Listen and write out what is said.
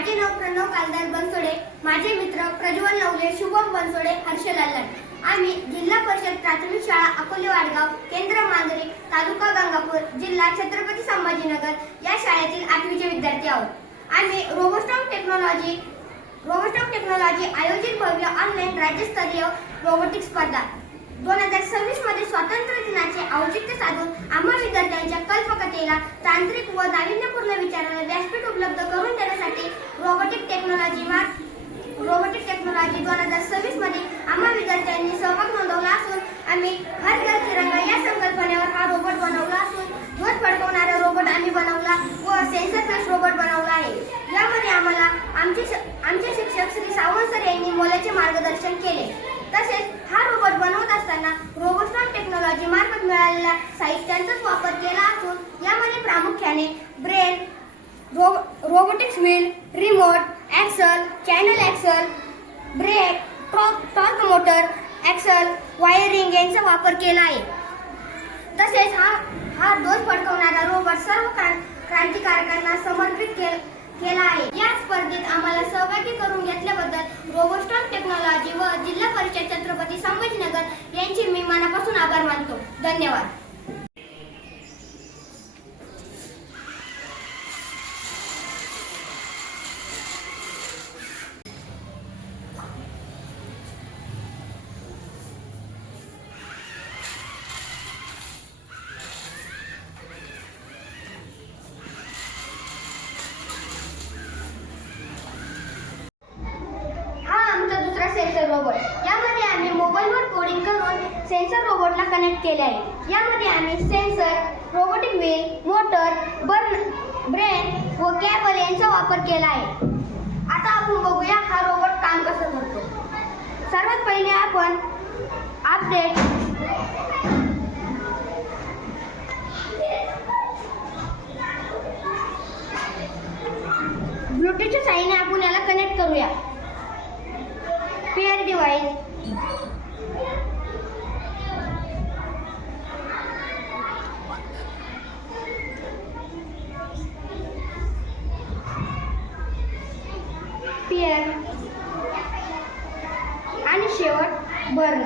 माझे नाव प्रणव कालदार बनसोडे, माझे मित्र प्रज्वल नवले, शुभम बनसोडे, हर्षल अल्लड. आम्ही जिल्हा परिषद प्राथमिक शाळा अकोले वाडगाव, केंद्र मांजरी, तालुका गंगापूर, जिल्हा छत्रपती संभाजीनगर या शाळेतील 8वीचे विद्यार्थी आहोत. आम्ही रोबोस्टॉक टेक्नॉलॉजी आयोजित भव्य ऑनलाईन राज्यस्तरीय रोबोटिक्स स्पर्धा 2026 मध्ये स्वातंत्र्य दिनाचे औचित्य साधून आम्हा विद्यार्थ्यांच्या कल्पकतेला तांत्रिक व नाविन्यपूर्ण विचारांना व्यासपीठ उपलब्ध करून देण्यासाठी रोबोटिक टेक्नॉलॉजी 2026 मध्ये आम्हा विद्यार्थ्यांनी सहभाग नोंदवला असून आम्ही हर घर तिरंगा या संकल्पनेवर हा रोबोट बनवला असून ध्वज फडकवणारा रोबोट आम्ही बनवला व सेन्सर बेस्ड रोबोट बनवला आहे. यामध्ये आम्हाला आमचे शिक्षक श्री सावंत सर यांनी मोलाचे मार्गदर्शन केले. तसेच हा रोबोट बनवत असताना रोबोस्टॉक टेक्नॉलॉजी मार्फत मिळालेल्या साहित्यांचाच वापर केला असून यामध्ये प्रामुख्याने brain, robotics wheel, remote, axle, channel axle, brake, torque motor, axle, wiring यांचा वापर केला आहे. तसेच हा ध्वज फडकवणारा रोबोट सर्व क्रांतिकारकांना समर्पित केला आहे. या स्पर्धेत आम्हाला सहभागी करून घेतल्याबद्दल रोबोस्टॉक टेक्नॉलॉजी व जिल्हा परिषद छत्रपती संभाजीनगर यांचे मी मनापासून आभार मानतो. धन्यवाद. Sensor robot. यामध्ये आम्ही मोबाईलवर कोडिंग करून सेन्सर रोबोटला कनेक्ट केले आहे. यामध्ये आम्ही sensor, robotic wheel, motor, brain व केबल यांचा वापर केला आहे. आता आपण बघूया हा रोबोट काम कसं करतो. सर्वात पहिले आपण अपडेट ब्लूटूथच्या साहाय्याने आपण याला कनेक्ट करूया. पेअर डिवाइस, पेअर आणि शेवट बर्न.